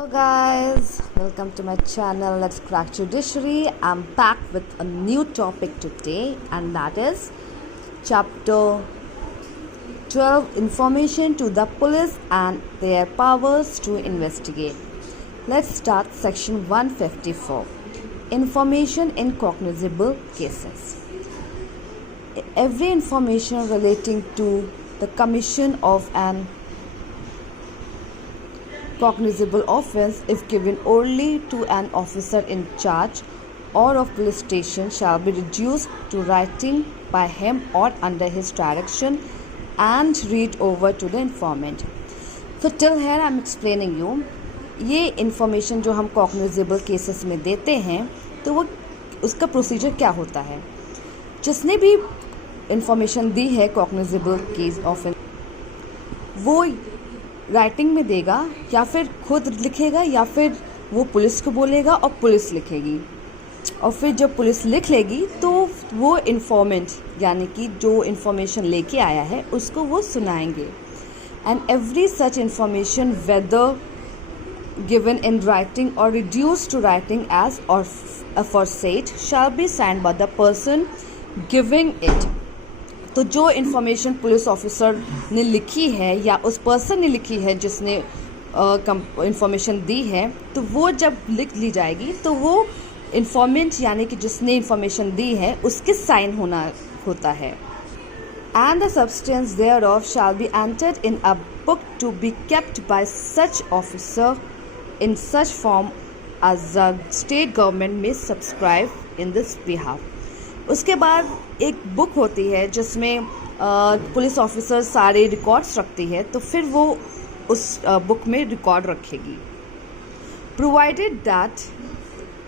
Hello guys, welcome to my channel Let's Crack Judiciary. I'm back with a new topic today, and that is chapter 12, Information to the Police and Their Powers to Investigate. Let's start section 154, Information in Cognizable Cases. Every information relating to the commission of an cognizable offence, if given orally to an officer in charge or of police station, shall be reduced to writing by him or under his direction and read over to the informant. So till here I am explaining you, ये information जो हम cognizable cases में देते हैं तो वो उसका procedure क्या होता है. जिसने भी information दी है cognizable case offence, वो राइटिंग में देगा या फिर खुद लिखेगा या फिर वो पुलिस को बोलेगा और पुलिस लिखेगी, और फिर जब पुलिस लिख लेगी तो वो इन्फॉर्मेंट यानी कि जो इन्फॉर्मेशन लेके आया है उसको वो सुनाएंगे. And every such information weather given in writing और रिड्यूस्ड टू राइटिंग एज और aforesaid shall be signed by the person giving it. तो जो इन्फॉर्मेशन पुलिस ऑफिसर ने लिखी है या उस पर्सन ने लिखी है जिसने इन्फॉर्मेशन दी है, तो वो जब लिख ली जाएगी तो वो इन्फॉर्मेंट यानी कि जिसने इन्फॉर्मेशन दी है उसके साइन होना होता है. And the substance thereof shall be entered in a book to be kept by such officer in such form as the state government में सब्सक्राइब इन दिस बिहाफ. उसके बाद एक बुक होती है जिसमें पुलिस ऑफिसर सारे records रखती है, तो फिर वो उस बुक में रिकॉर्ड रखेगी. Provided that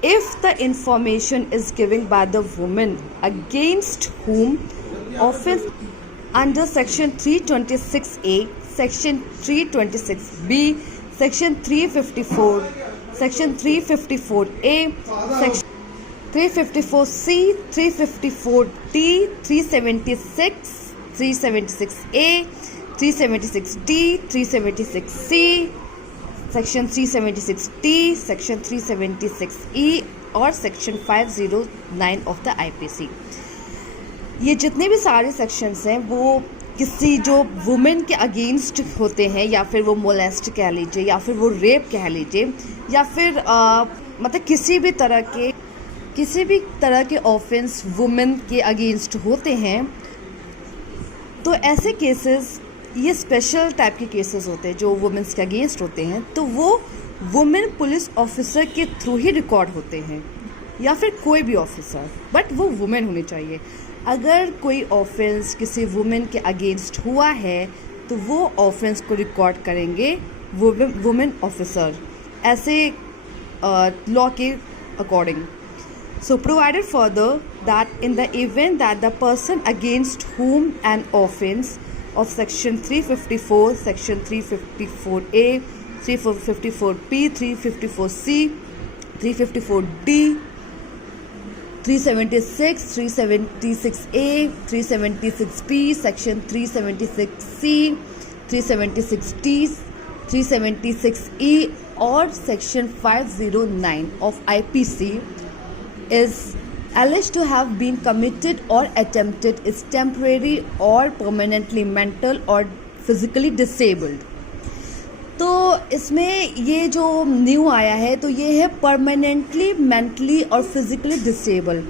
if the information is given by the women against whom offence under section 326A, section 326B, section 354, section 354A, section 354C, 354D, 376, 376A, 376D, 376C, section 376D, section 376E और section 509 of the IPC. ये जितने भी सारे sections हैं वो किसी जो women के अगेंस्ट होते हैं, या फिर वो मोलेस्ट कह लीजिए या फिर वो रेप कह लीजिए या फिर मतलब किसी भी तरह के ऑफेंस वुमेन के अगेंस्ट होते हैं, तो ऐसे केसेस ये स्पेशल टाइप के केसेस होते हैं जो वुमेन्स के अगेंस्ट होते हैं, तो वो वुमेन पुलिस ऑफिसर के थ्रू ही रिकॉर्ड होते हैं या फिर कोई भी ऑफिसर, बट वो वुमेन होनी चाहिए. अगर कोई ऑफेंस किसी वुमेन के अगेंस्ट हुआ है तो वो ऑफेंस को रिकॉर्ड करेंगे वुमेन ऑफिसर ऐसे लॉ के according. So provided further that in the event that the person against whom an offence of section 354, section 354A, 354B, 354C, 354D, 376, 376A, 376B, section 376C, 376D, 376E और section 509 of IPC is alleged to have been committed or attempted is temporary or permanently mental or physically disabled. तो इसमें ये जो new आया है तो ये है परमानेंटली मेंटली और फिजिकली डिसेबल,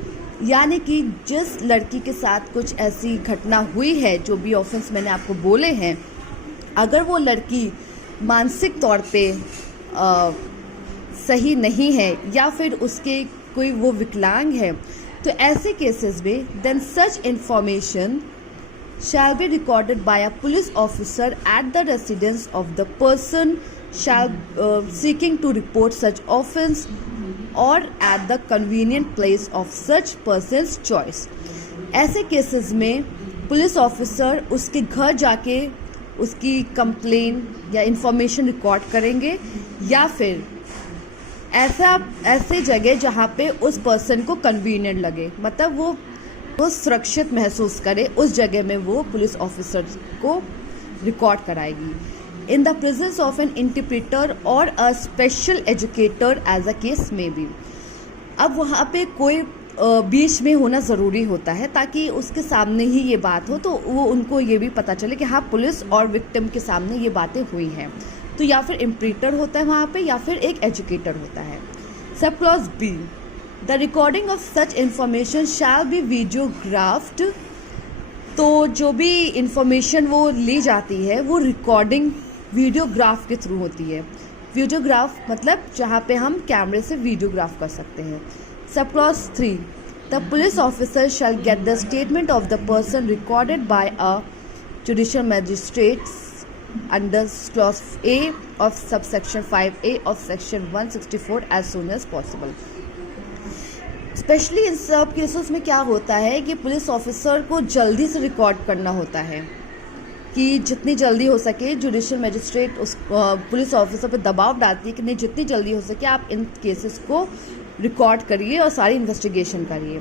यानी कि जिस लड़की के साथ कुछ ऐसी घटना हुई है, जो भी ऑफेंस मैंने आपको बोले हैं, अगर वो लड़की मानसिक तौर पे सही नहीं है या फिर उसके कोई वो विकलांग है, तो ऐसे केसेस में then such information shall be recorded by a police officer at the residence of the person seeking to report such offence or at the convenient place of such person's choice. ऐसे cases में police officer उसके घर जाके उसकी complain या information record करेंगे, या फिर ऐसे जगह जहाँ पे उस पर्सन को कन्वीनियंट लगे, मतलब वो सुरक्षित महसूस करे, उस जगह में वो पुलिस ऑफिसर को रिकॉर्ड कराएगी. in the presence of an interpreter or a special educator as a case may be। अब वहाँ पे कोई बीच में होना ज़रूरी होता है ताकि उसके सामने ही ये बात हो, तो वो उनको ये भी पता चले कि हाँ पुलिस और विक्टिम के सामने ये बातें हुई हैं। तो या फिर इंटरप्रेटर होता है वहाँ पे या फिर एक एजुकेटर होता है। Sub clause B, the recording of such information shall be videographed. तो जो भी इंफॉर्मेशन वो ली जाती है वो रिकॉर्डिंग वीडियोग्राफ के थ्रू होती है। वीडियोग्राफ मतलब जहाँ पे हम कैमरे से वीडियोग्राफ कर सकते हैं। Sub clause 3, the police officer shall get the statement of the person recorded by a judicial magistrate under clause A of subsection 5A of section 164 as soon as possible। Specially in सब cases में क्या होता है कि police officer को जल्दी से record करना होता है कि जितनी जल्दी हो सके। जुडिशियल मैजिस्ट्रेट उस पुलिस ऑफिसर पर दबाव डालती है कि नहीं, जितनी जल्दी हो सके आप इन केसेस को रिकॉर्ड करिए और सारी इन्वेस्टिगेशन करिए।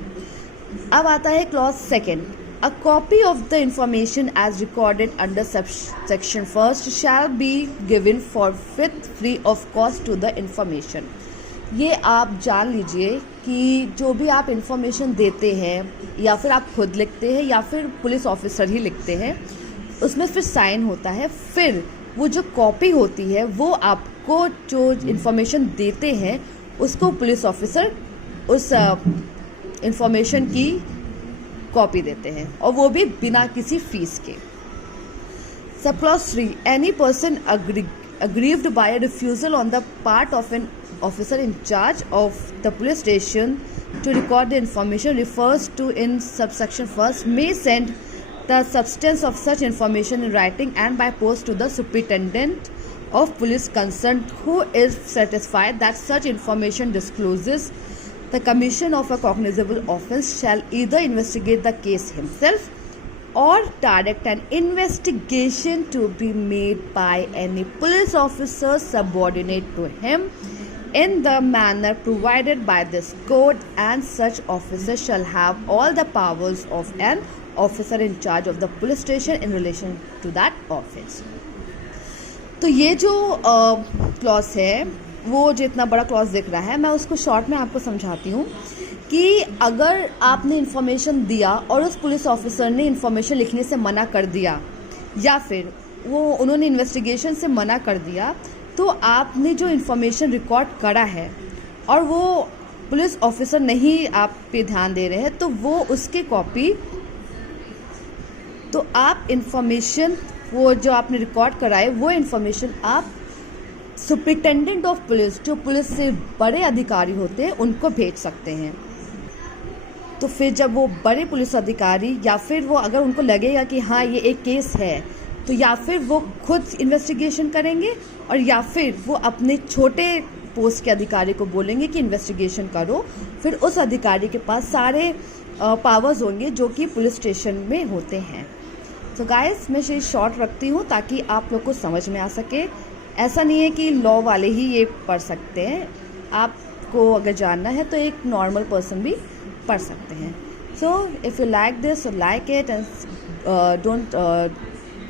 अब आता है clause 2, a copy of the information as recorded under section 1 shall be given forthwith free of cost to the information. ये आप जान लीजिए कि जो भी आप इंफॉर्मेशन देते हैं या फिर आप खुद लिखते हैं या फिर पुलिस ऑफिसर ही लिखते हैं, उसमें फिर साइन होता है, फिर वो जो कॉपी होती है वो आपको जो इंफॉर्मेशन देते हैं उसको पुलिस ऑफिसर उस इंफॉर्मेशन की कॉपी देते हैं और वो भी बिना किसी फीस के। Sub clause 3, any person aggrieved by a refusal on the part of an officer in charge of the police station to record the information refers to in subsection 1 may send the substance of such information in writing and by post to the superintendent of police concerned, who is satisfied that such information discloses the commission of a cognizable offence, shall either investigate the case himself or direct an investigation to be made by any police officer subordinate to him in the manner provided by this code, and such officer shall have all the powers of an officer in charge of the police station in relation to that offence। तो ये जो clause है वो जितना बड़ा clause दिख रहा है, मैं उसको शॉर्ट में आपको समझाती हूँ कि अगर आपने इन्फॉर्मेशन दिया और उस पुलिस ऑफिसर ने इन्फॉर्मेशन लिखने से मना कर दिया या फिर वो उन्होंने इन्वेस्टिगेशन से मना कर दिया, तो आपने जो इन्फॉर्मेशन रिकॉर्ड करा है और वो पुलिस ऑफिसर नहीं आप पे ध्यान दे रहे हैं, तो वो उसकी कॉपी, तो आप इन्फॉर्मेशन वो जो आपने रिकॉर्ड कराए वो इन्फॉर्मेशन आप सुपरिटेंडेंट ऑफ पुलिस, जो पुलिस से बड़े अधिकारी होते हैं, उनको भेज सकते हैं। तो फिर जब वो बड़े पुलिस अधिकारी या फिर वो अगर उनको लगेगा कि हाँ ये एक केस है, तो या फिर वो खुद इन्वेस्टिगेशन करेंगे और या फिर वो अपने छोटे पोस्ट के अधिकारी को बोलेंगे कि इन्वेस्टिगेशन करो। फिर उस अधिकारी के पास सारे पावर्स होंगे जो कि पुलिस स्टेशन में होते हैं। तो गाइस, मैं ये शॉर्ट रखती हूँ ताकि आप लोग को समझ में आ सके। ऐसा नहीं है कि लॉ वाले ही ये पढ़ सकते हैं, आपको अगर जानना है तो एक नॉर्मल पर्सन भी पढ़ सकते हैं। So if you like this, like it and don't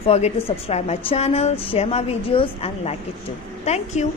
forget to subscribe my channel, share my videos and like it too. Thank you.